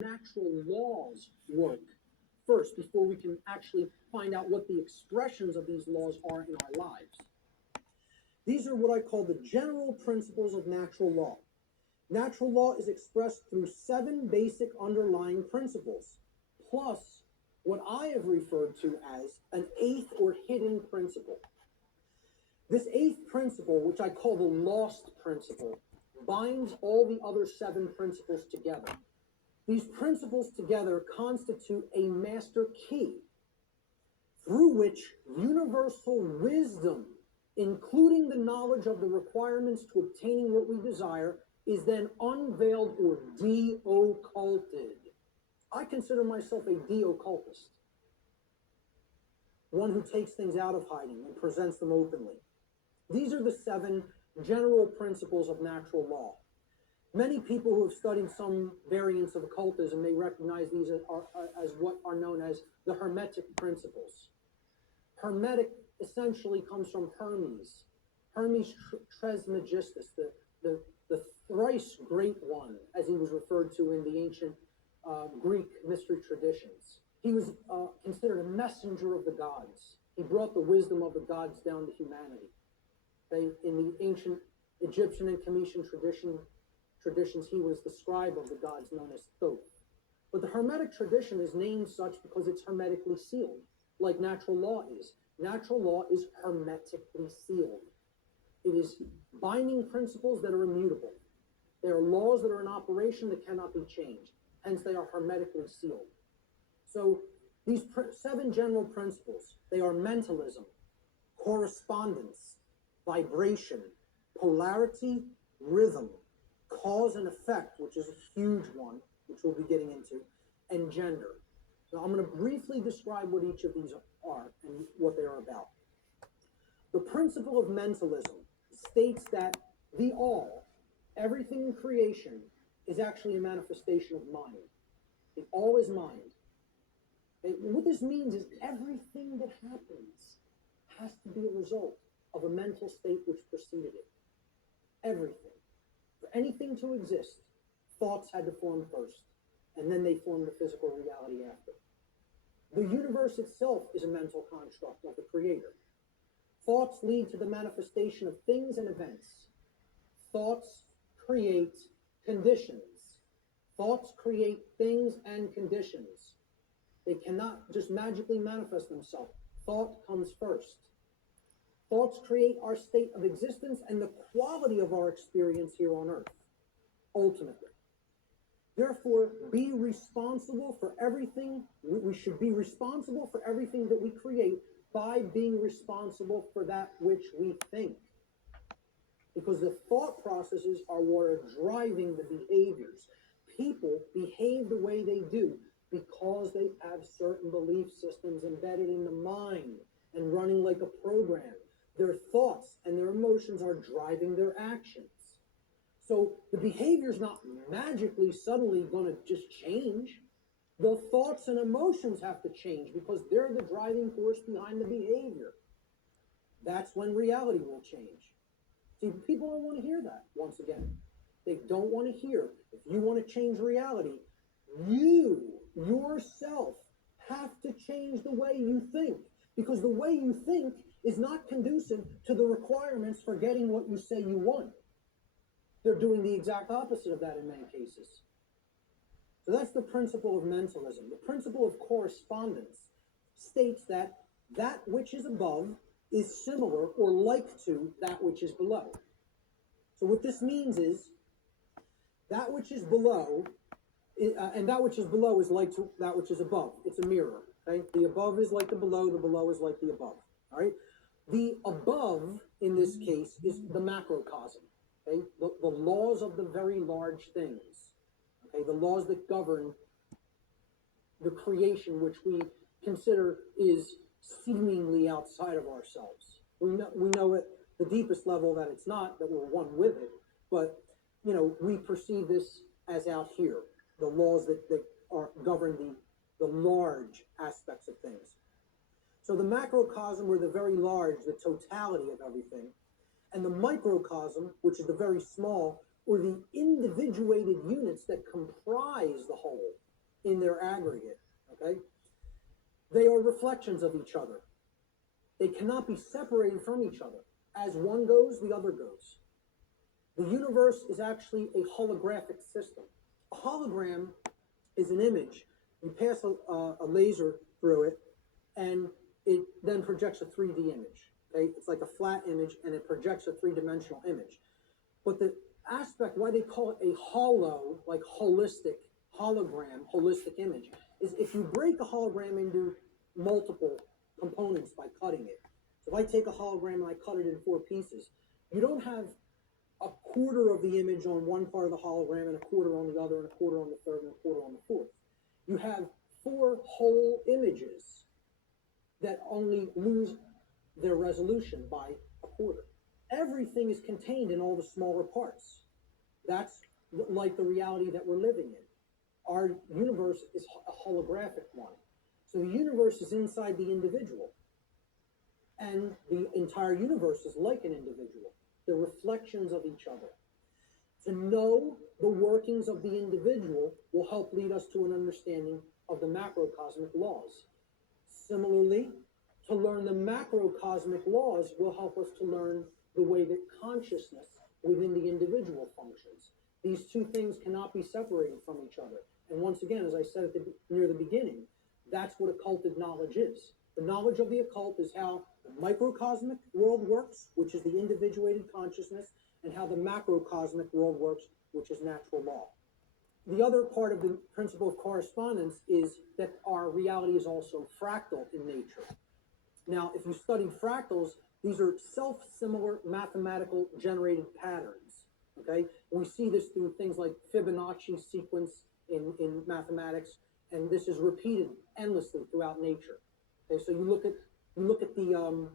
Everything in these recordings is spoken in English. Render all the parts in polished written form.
natural laws work first before we can actually find out what the expressions of these laws are in our lives. These are what I call the general principles of natural law. Natural law is expressed through 7 basic underlying principles, plus what I have referred to as an 8th or hidden principle. This 8th principle, which I call the lost principle, binds all the other 7 principles together. These principles together constitute a master key through which universal wisdom, including the knowledge of the requirements to obtaining what we desire, is then unveiled or de-occulted. I consider myself a de-occultist, one who takes things out of hiding and presents them openly. These are the 7 general principles of natural law. Many people who have studied some variants of occultism may recognize these as what are known as the Hermetic principles. Hermetic essentially comes from Hermes, Hermes Trismegistus, the thrice great one, as he was referred to in the ancient Greek mystery traditions. He was considered a messenger of the gods. He brought the wisdom of the gods down to humanity. In the ancient Egyptian and Cometian traditions, he was the scribe of the gods known as Thoth. But the Hermetic tradition is named such because it's hermetically sealed, like natural law is. Natural law is hermetically sealed. It is binding principles that are immutable. They are laws that are in operation that cannot be changed. Hence, they are hermetically sealed. So these 7 general principles, they are mentalism, correspondence, vibration, polarity, rhythm, cause and effect, which is a huge one, which we'll be getting into, and gender. So I'm going to briefly describe what each of these are and what they are about. The principle of mentalism states that the all, everything in creation, is actually a manifestation of mind. The all is mind. And what this means is everything that happens has to be a result of a mental state which preceded it. Everything. For anything to exist, thoughts had to form first, and then they formed the physical reality after. The universe itself is a mental construct of the Creator. Thoughts lead to the manifestation of things and events. Thoughts create conditions. Thoughts create things and conditions. They cannot just magically manifest themselves. Thought comes first. Thoughts create our state of existence and the quality of our experience here on earth, ultimately. Therefore, be responsible for everything. We should be responsible for everything that we create by being responsible for that which we think. Because the thought processes are what are driving the behaviors. People behave the way they do because they have certain belief systems embedded in the mind and running like a program. Their thoughts and their emotions are driving their actions. So the behavior is not magically suddenly going to just change. The thoughts and emotions have to change because they're the driving force behind the behavior. That's when reality will change. See, people don't want to hear that, once again. They don't want to hear. If you want to change reality, you, yourself, have to change the way you think. Because the way you think is not conducive to the requirements for getting what you say you want. They're doing the exact opposite of that in many cases. So that's the principle of mentalism. The principle of correspondence states that that which is above is similar or like to that which is below. So what this means is that which is below, and that which is below is like to that which is above. It's a mirror. Okay? The above is like the below is like the above. All right? The above, in this case, is the macrocosm. Okay? The laws of the very large things. Okay? The laws that govern the creation which we consider is seemingly outside of ourselves. We know at the deepest level that it's not, that we're one with it, but we perceive this as out here, the laws that govern the large aspects of things. So the macrocosm, or the very large, the totality of everything, and the microcosm, which is the very small, or the individuated units that comprise the whole. in their aggregate, okay? They are reflections of each other. They cannot be separated from each other. As one goes, the other goes. The universe is actually a holographic system. A hologram is an image. You pass a laser through it, and it then projects a 3D image. Okay? It's like a flat image, and it projects a three-dimensional image. But the aspect, why they call it a holo, like holistic, hologram, holistic image, is if you break a hologram into multiple components by cutting it. So if I take a hologram and I cut it in 4 pieces, you don't have a quarter of the image on one part of the hologram and a quarter on the other and a quarter on the third and a quarter on the fourth. You have 4 whole images that only lose their resolution by a quarter. Everything is contained in all the smaller parts. That's like the reality that we're living in. Our universe is a holographic one. So the universe is inside the individual. And the entire universe is like an individual. They're reflections of each other. To know the workings of the individual will help lead us to an understanding of the macrocosmic laws. Similarly, to learn the macrocosmic laws will help us to learn the way that consciousness within the individual functions. These two things cannot be separated from each other. And once again, as I said near the beginning, that's what occulted knowledge is. The knowledge of the occult is how the microcosmic world works, which is the individuated consciousness, and how the macrocosmic world works, which is natural law. The other part of the principle of correspondence is that our reality is also fractal in nature. Now, if you study fractals, these are self-similar mathematical generated patterns, okay? We see this through things like Fibonacci sequence in mathematics, and this is repeated endlessly throughout nature. Okay, so you look at the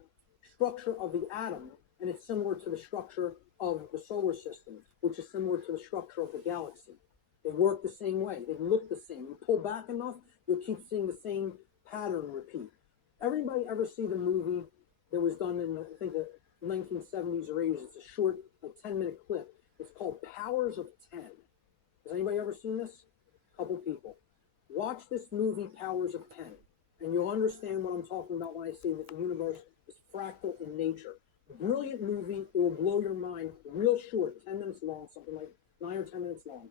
structure of the atom, and it's similar to the structure of the solar system, which is similar to the structure of the galaxy. They work the same way. They look the same. You pull back enough, you'll keep seeing the same pattern repeat. Everybody ever see the movie that was done in, I think, the 1970s or 80s? It's a short, like 10-minute clip. It's called Powers of 10. Has anybody ever seen this? A couple people. Watch this movie, Powers of 10, and you'll understand what I'm talking about when I say that the universe is fractal in nature. Brilliant movie. It will blow your mind. Real short, 10 minutes long, something like 9 or 10 minutes long.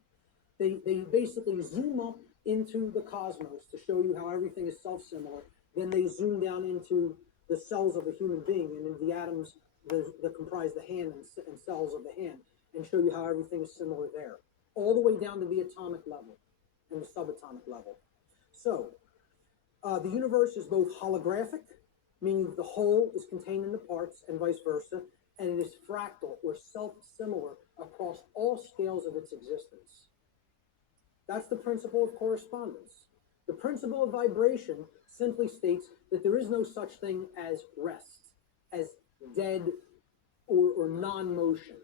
They basically zoom up into the cosmos to show you how everything is self-similar. Then they zoom down into the cells of a human being and in the atoms that comprise the hand and cells of the hand, and show you how everything is similar there, all the way down to the atomic level and the subatomic level. So the universe is both holographic, meaning the whole is contained in the parts, and vice versa, and it is fractal or self-similar across all scales of its existence. That's the principle of correspondence. The principle of vibration simply states that there is no such thing as rest, as dead or non-motion.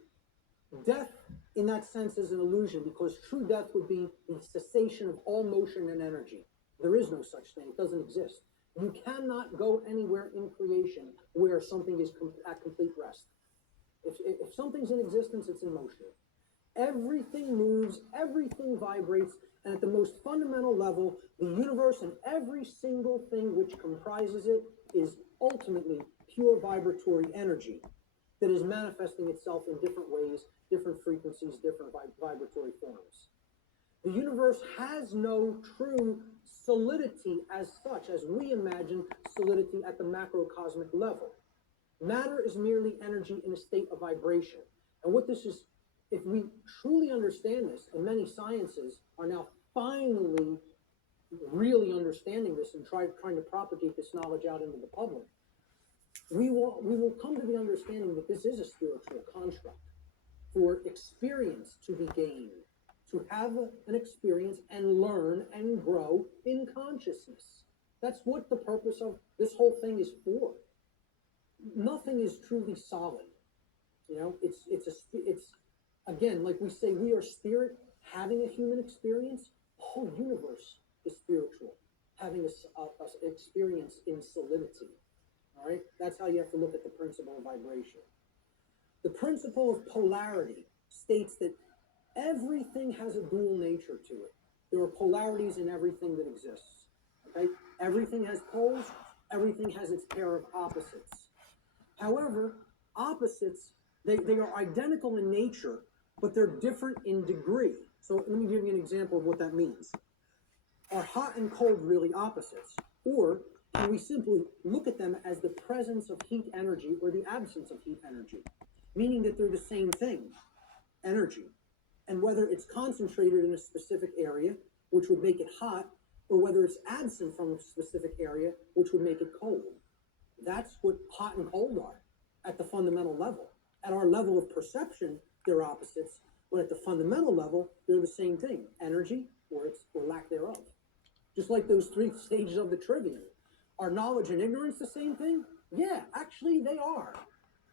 Death, in that sense, is an illusion, because true death would be the cessation of all motion and energy. There is no such thing. It doesn't exist. You cannot go anywhere in creation where something is at complete rest. If something's in existence, it's in motion. Everything moves, everything vibrates, and at the most fundamental level, the universe and every single thing which comprises it is ultimately pure vibratory energy that is manifesting itself in different ways, different frequencies, different vibratory forms. The universe has no true solidity as such, as we imagine solidity at the macrocosmic level. Matter is merely energy in a state of vibration. And what this is, if we truly understand this, and many sciences are now finally really understanding this and trying to propagate this knowledge out into the public, we will come to the understanding that this is a spiritual construct for experience to be gained, to have an experience and learn and grow in consciousness. That's what the purpose of this whole thing is for. Nothing is truly solid. You know, it's again, like we say, we are spirit having a human experience. The whole universe is spiritual, having a experience in solidity. All right, that's how you have to look at the principle of vibration. The principle of polarity states that everything has a dual nature to it. There are polarities in everything that exists. Okay? Everything has poles, everything has its pair of opposites. However, opposites, they are identical in nature, but they're different in degree. So let me give you an example of what that means. Are hot and cold really opposites? Or can we simply look at them as the presence of heat energy or the absence of heat energy? Meaning that they're the same thing, energy. And whether it's concentrated in a specific area, which would make it hot, or whether it's absent from a specific area, which would make it cold. That's what hot and cold are at the fundamental level. At our level of perception, they're opposites, but at the fundamental level, they're the same thing, energy or lack thereof. Just like those three stages of the trivium. Are knowledge and ignorance the same thing? Yeah, actually they are.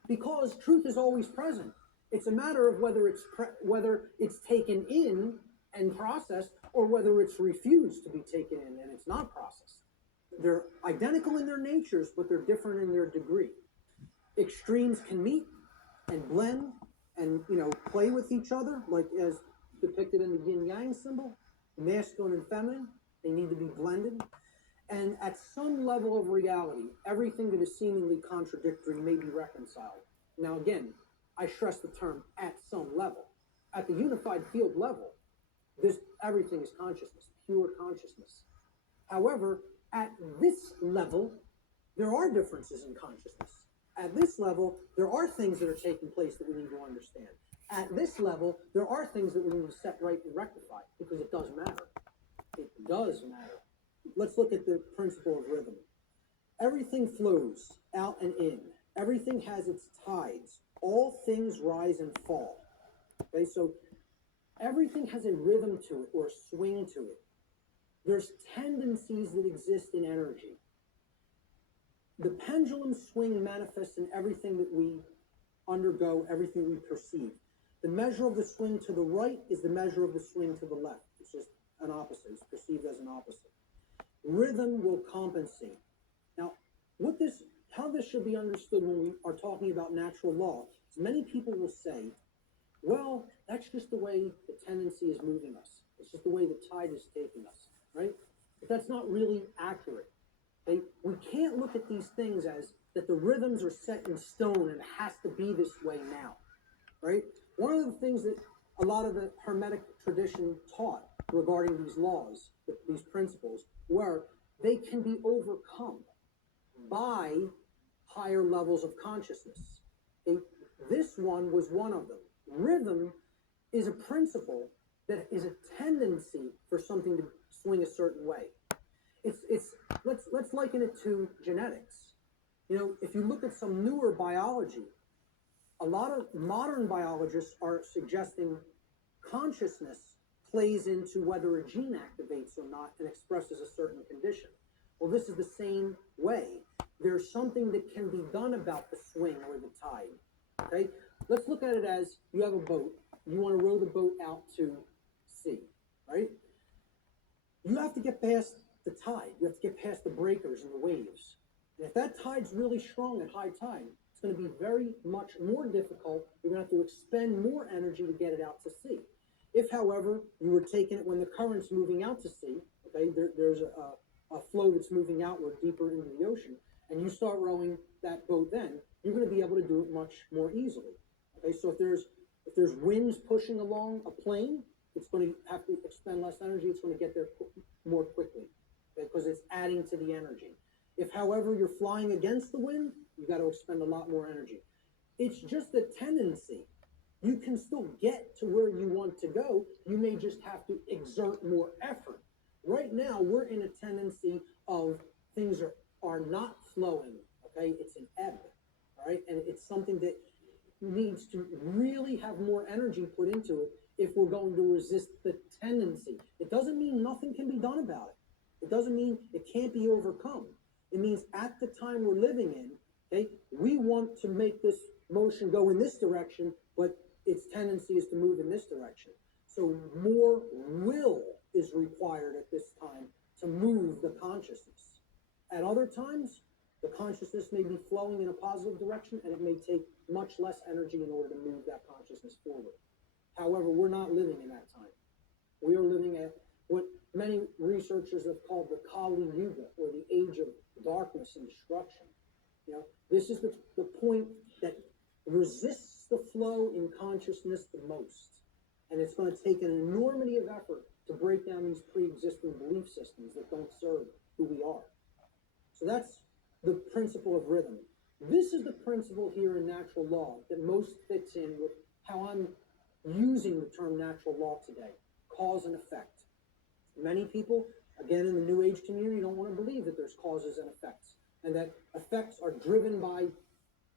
Because truth is always present. It's a matter of whether it's taken in and processed, or whether it's refused to be taken in and it's not processed. They're identical in their natures, but they're different in their degree. Extremes can meet and blend and play with each other, like as depicted in the yin-yang symbol, masculine and feminine. They need to be blended. And at some level of reality, everything that is seemingly contradictory may be reconciled. Now again, I stress the term at some level. At the unified field level, everything is consciousness, pure consciousness. However, at this level, there are differences in consciousness. At this level, there are things that are taking place that we need to understand. At this level, there are things that we need to set right and rectify, because it does matter. It does matter. Let's look at the principle of rhythm. Everything flows out and in. Everything has its tides. All things rise and fall. Okay, so everything has a rhythm to it or a swing to it. There's tendencies that exist in energy. The pendulum swing manifests in everything that we undergo, everything we perceive. The measure of the swing to the right is the measure of the swing to the left. It's just an opposite. It's perceived as an opposite. Rhythm will compensate. Now, how this should be understood when we are talking about natural law is many people will say, well, that's just the way the tendency is moving us. It's just the way the tide is taking us, right? But that's not really accurate. Okay? We can't look at these things as that the rhythms are set in stone and it has to be this way now, right? One of the things that a lot of the Hermetic tradition taught regarding these laws, these principles, were they can be overcome by higher levels of consciousness. Okay? This one was one of them. Rhythm is a principle that is a tendency for something to swing a certain way. Let's liken it to genetics. If you look at some newer biology, a lot of modern biologists are suggesting consciousness plays into whether a gene activates or not and expresses a certain condition. Well, this is the same way. There's something that can be done about the swing or the tide. Okay? Let's look at it as you have a boat. You want to row the boat out to sea, right? You have to get past the tide. You have to get past the breakers and the waves. And if that tide's really strong at high tide, it's going to be very much more difficult. You're going to have to expend more energy to get it out to sea. If, however, you were taking it when the current's moving out to sea, okay, there's a flow that's moving outward deeper into the ocean, and you start rowing that boat then, you're going to be able to do it much more easily. Okay, so if there's winds pushing along a plane, it's going to have to expend less energy. It's going to get there more quickly, okay, because it's adding to the energy. If, however, you're flying against the wind, you've got to expend a lot more energy. It's just a tendency. You can still get to where you want to go. You may just have to exert more effort. Right now, we're in a tendency of things are not flowing, okay? It's an ebb, all right? And it's something that needs to really have more energy put into it if we're going to resist the tendency. It doesn't mean nothing can be done about it. It doesn't mean it can't be overcome. It means at the time we're living in, okay, we want to make this motion go in this direction, but its tendency is to move in this direction. So more will is required at this time to move the consciousness. At other times, the consciousness may be flowing in a positive direction, and it may take much less energy in order to move that consciousness forward. However, we're not living in that time. We are living what many researchers have called the Kali Yuga, or the age of darkness and destruction. This is the point that resists the flow in consciousness the most. And it's going to take an enormity of effort to break down these pre-existing belief systems that don't serve who we are. So that's the principle of rhythm. This is the principle here in natural law that most fits in with how I'm using the term natural law today, cause and effect. Many people, again, in the New Age community, don't want to believe that there's causes and effects, and that effects are driven by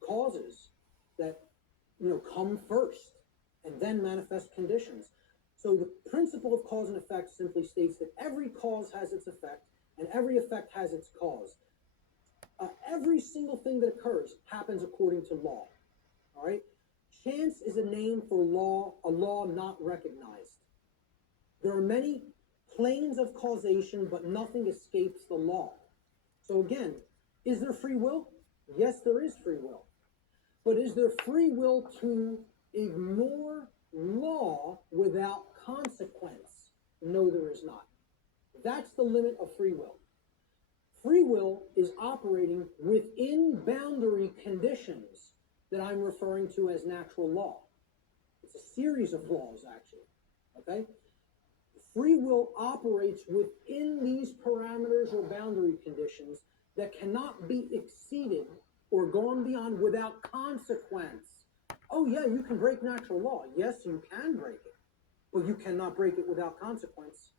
causes that come first and then manifest conditions. So the principle of cause and effect simply states that every cause has its effect and every effect has its cause. Every single thing that occurs happens according to law. All right? Chance is a name for law, a law not recognized. There are many planes of causation, but nothing escapes the law. So again, is there free will? Yes, there is free will. But is there free will to ignore law without consequence? No, there is not. That's the limit of free will. Free will is operating within boundary conditions that I'm referring to as natural law. It's a series of laws, actually. Okay? Free will operates within these parameters or boundary conditions that cannot be exceeded or gone beyond without consequence. Oh yeah, you can break natural law. Yes, you can break it, but you cannot break it without consequence.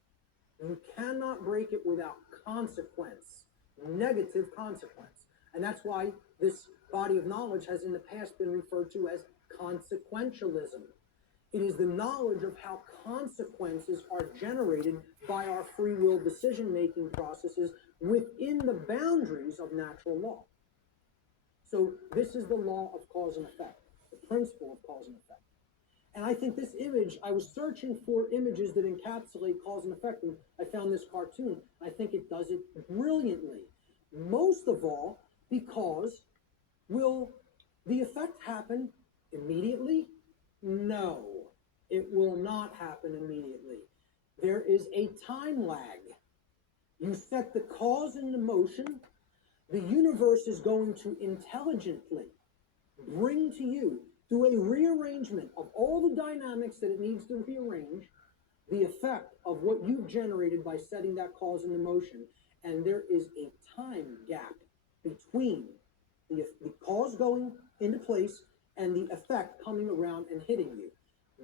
You cannot break it without consequence, negative consequence. And that's why this body of knowledge has in the past been referred to as consequentialism. It is the knowledge of how consequences are generated by our free will decision-making processes within the boundaries of natural law. So this is the law of cause and effect, the principle of cause and effect. And I think this image, I was searching for images that encapsulate cause and effect, and I found this cartoon. I think it does it brilliantly. Most of all, because will the effect happen immediately? No, it will not happen immediately. There is a time lag. You set the cause into motion. The universe is going to intelligently bring to you, through a rearrangement of all the dynamics that it needs to rearrange, the effect of what you've generated by setting that cause into motion. And there is a time gap between the cause going into place and the effect coming around and hitting you.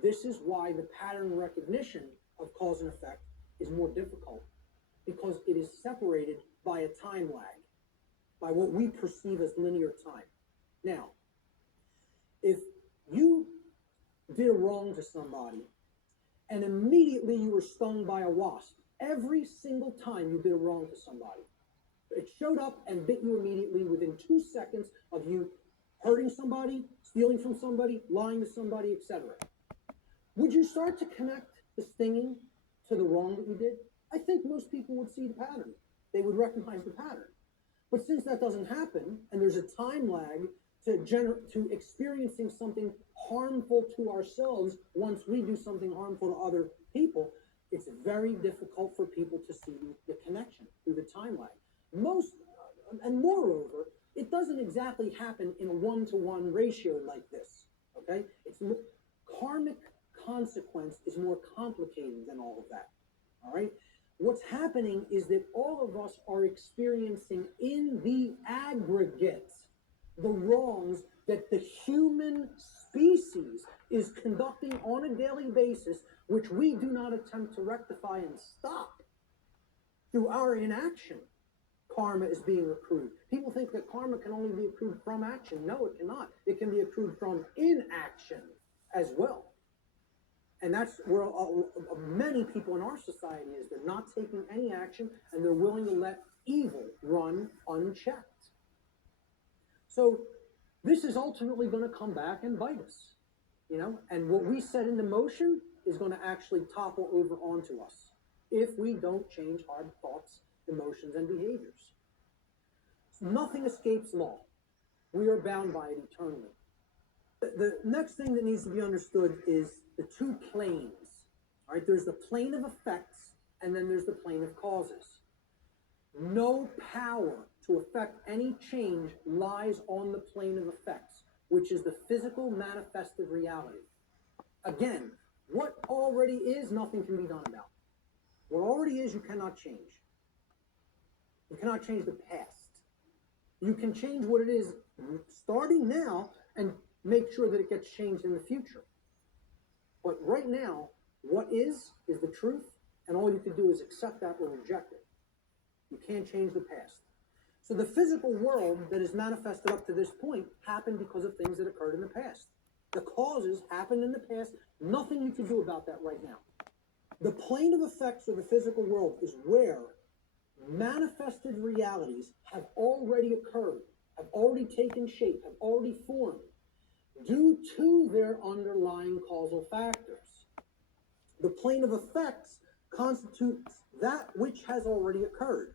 This is why the pattern recognition of cause and effect is more difficult, because it is separated by a time lag, by what we perceive as linear time. Now, if you did a wrong to somebody and immediately you were stung by a wasp, every single time you did a wrong to somebody, it showed up and bit you immediately within 2 seconds of you hurting somebody, stealing from somebody, lying to somebody, etc. Would you start to connect the stinging to the wrong that you did? I think most people would see the pattern. They would recognize the pattern. But since that doesn't happen, and there's a time lag to experiencing something harmful to ourselves once we do something harmful to other people, it's very difficult for people to see the connection through the time lag. And moreover, it doesn't exactly happen in a one-to-one ratio like this, okay? Karmic consequence is more complicated than all of that, all right? What's happening is that all of us are experiencing in the aggregate the wrongs that the human species is conducting on a daily basis, which we do not attempt to rectify and stop through our inaction. Karma is being accrued. People think that karma can only be accrued from action. No, it cannot. It can be accrued from inaction as well. And that's where many people in our society is. They're not taking any action, and they're willing to let evil run unchecked. So this is ultimately going to come back and bite us, and what we set into motion is going to actually topple over onto us if we don't change our thoughts, emotions, and behaviors. So nothing escapes law. We are bound by it eternally. The next thing that needs to be understood is the two planes. All right, there's the plane of effects and then there's the plane of causes. No power to affect any change lies on the plane of effects, which is the physical manifested reality. Again, what already is, nothing can be done about. What already is, you cannot change. You cannot change the past. You can change what it is starting now and make sure that it gets changed in the future. But right now, what is the truth, and all you can do is accept that or reject it. You can't change the past. So the physical world that is manifested up to this point happened because of things that occurred in the past. The causes happened in the past. Nothing you can do about that right now. The plane of effects of the physical world is where manifested realities have already occurred, have already taken shape, have already formed due to their underlying causal factors. The plane of effects constitutes that which has already occurred.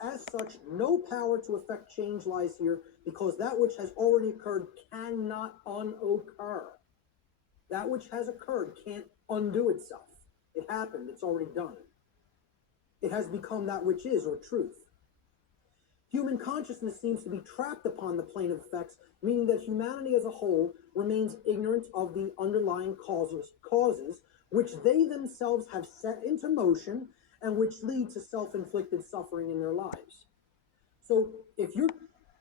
As such, no power to effect change lies here, because that which has already occurred cannot unoccur. That which has occurred can't undo itself. It happened, it's already done. It has become that which is, or truth. Human consciousness seems to be trapped upon the plane of effects, meaning that humanity as a whole remains ignorant of the underlying causes which they themselves have set into motion and which lead to self-inflicted suffering in their lives. So if you're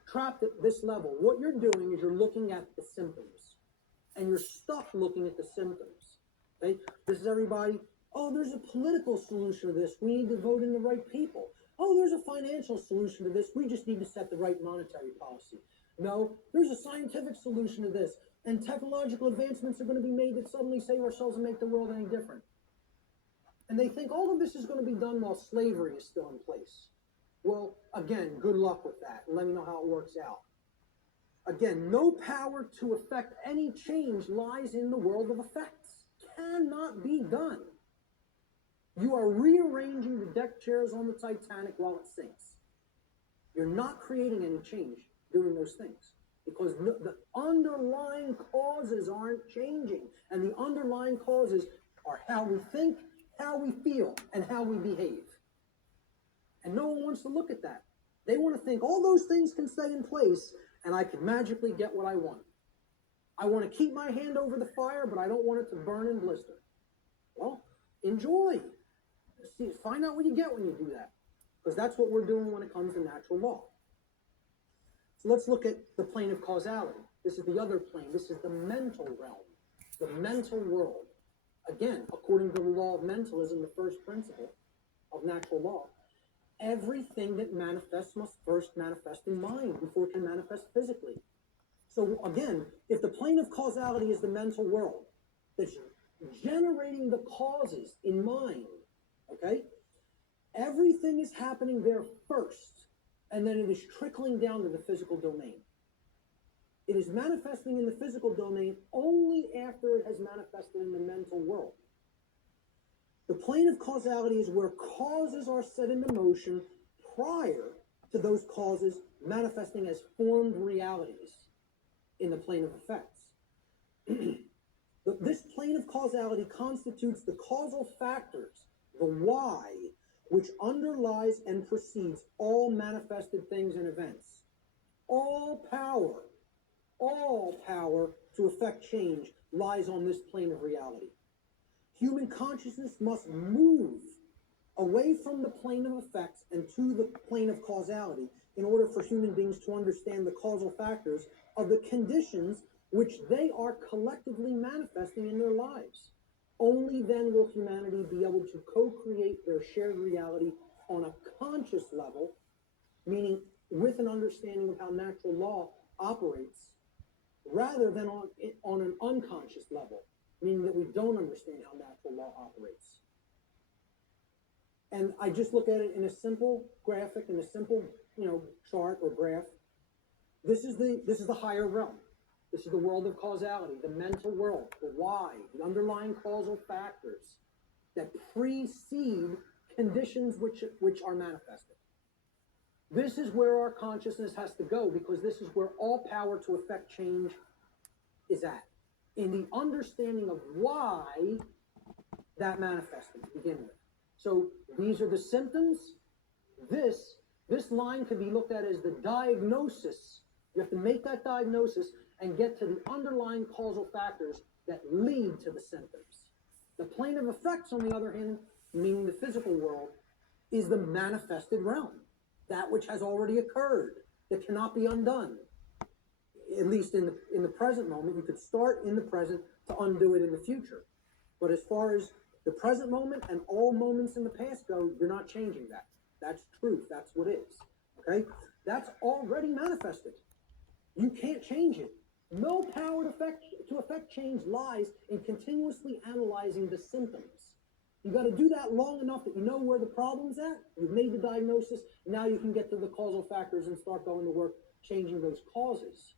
trapped at this level, what you're doing is you're looking at the symptoms, and you're stuck looking at the symptoms. Okay? This is everybody, oh, there's a political solution to this. We need to vote in the right people. Oh, there's a financial solution to this. We just need to set the right monetary policy. No, there's a scientific solution to this. And technological advancements are going to be made that suddenly save ourselves and make the world any different. And they think all of this is going to be done while slavery is still in place. Well, again, good luck with that. Let me know how it works out. Again, no power to affect any change lies in the world of effects. Cannot be done. You are rearranging the deck chairs on the Titanic while it sinks. You're not creating any change doing those things, because the underlying causes aren't changing. And the underlying causes are how we think, how we feel, and how we behave. And no one wants to look at that. They want to think all those things can stay in place and I can magically get what I want. I want to keep my hand over the fire, but I don't want it to burn and blister. Well, enjoy. See, find out what you get when you do that, because that's what we're doing when it comes to natural law. So let's look at the plane of causality. This is the other plane. This is the mental realm, the mental world. Again, according to the law of mentalism, the first principle of natural law, everything that manifests must first manifest in mind before it can manifest physically. So again, if the plane of causality is the mental world that's generating the causes in mind, okay, everything is happening there first, and then it is trickling down to the physical domain. It is manifesting in the physical domain only after it has manifested in the mental world. The plane of causality is where causes are set into motion prior to those causes manifesting as formed realities in the plane of effects. This plane of causality constitutes the causal factors, the why, which underlies and precedes all manifested things and events. All power to effect change lies on this plane of reality. Human consciousness must move away from the plane of effects and to the plane of causality in order for human beings to understand the causal factors of the conditions which they are collectively manifesting in their lives. Only then will humanity be able to co-create their shared reality on a conscious level, meaning with an understanding of how natural law operates, rather than on an unconscious level, meaning that we don't understand how natural law operates. And I just look at it in a simple graphic, in a simple, chart or graph. This is the higher realm. This is the world of causality, the mental world, the why, the underlying causal factors that precede conditions which are manifested. This is where our consciousness has to go, because this is where all power to effect change is at, in the understanding of why that manifested to begin with. So these are the symptoms. This line could be looked at as the diagnosis. You have to make that diagnosis and get to the underlying causal factors that lead to the symptoms. The plane of effects, on the other hand, meaning the physical world, is the manifested realm, that which has already occurred, that cannot be undone. At least in the present moment, you could start in the present to undo it in the future. But as far as the present moment and all moments in the past go, you're not changing that. That's truth. That's what is. Okay? That's already manifested. You can't change it. No power to affect change lies in continuously analyzing the symptoms. You got to do that long enough that you know where the problem's at. You've made the diagnosis. Now you can get to the causal factors and start going to work changing those causes.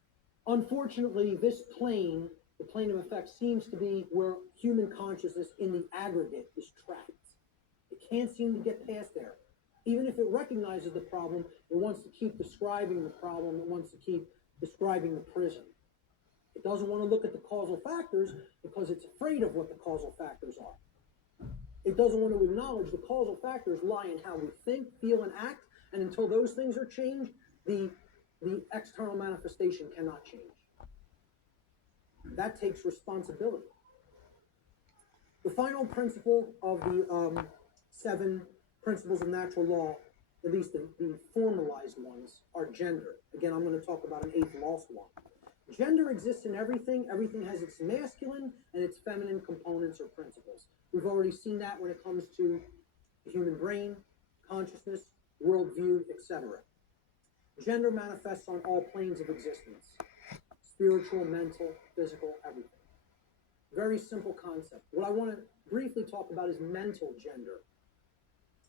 Unfortunately, this plane, the plane of effect, seems to be where human consciousness in the aggregate is trapped. It can't seem to get past there. Even if it recognizes the problem, it wants to keep describing the problem. It wants to keep describing the prison. It doesn't want to look at the causal factors because it's afraid of what the causal factors are. It doesn't want to acknowledge the causal factors lie in how we think, feel, and act, and until those things are changed, the external manifestation cannot change. That takes responsibility. The final principle of the 7 principles of natural law, at least the formalized ones, are gender. Again, I'm going to talk about an 8th lost one. Gender exists in everything. Everything has its masculine and its feminine components or principles. We've already seen that when it comes to the human brain, consciousness, worldview, etc. Gender manifests on all planes of existence: spiritual, mental, physical, everything. Very simple concept. What I want to briefly talk about is mental gender.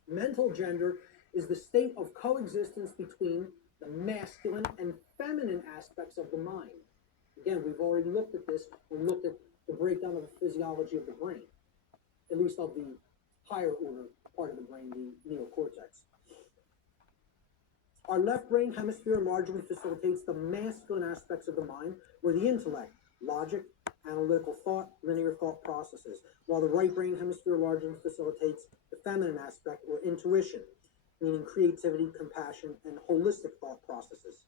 Mental gender is the state of coexistence between the masculine and feminine aspects of the mind. Again, we've already looked at this when we looked at the breakdown of the physiology of the brain, at least of the higher order part of the brain, the neocortex. Our left brain hemisphere largely facilitates the masculine aspects of the mind, where the intellect, logic, analytical thought, linear thought processes, while the right brain hemisphere largely facilitates the feminine aspect, or intuition, meaning creativity, compassion, and holistic thought processes.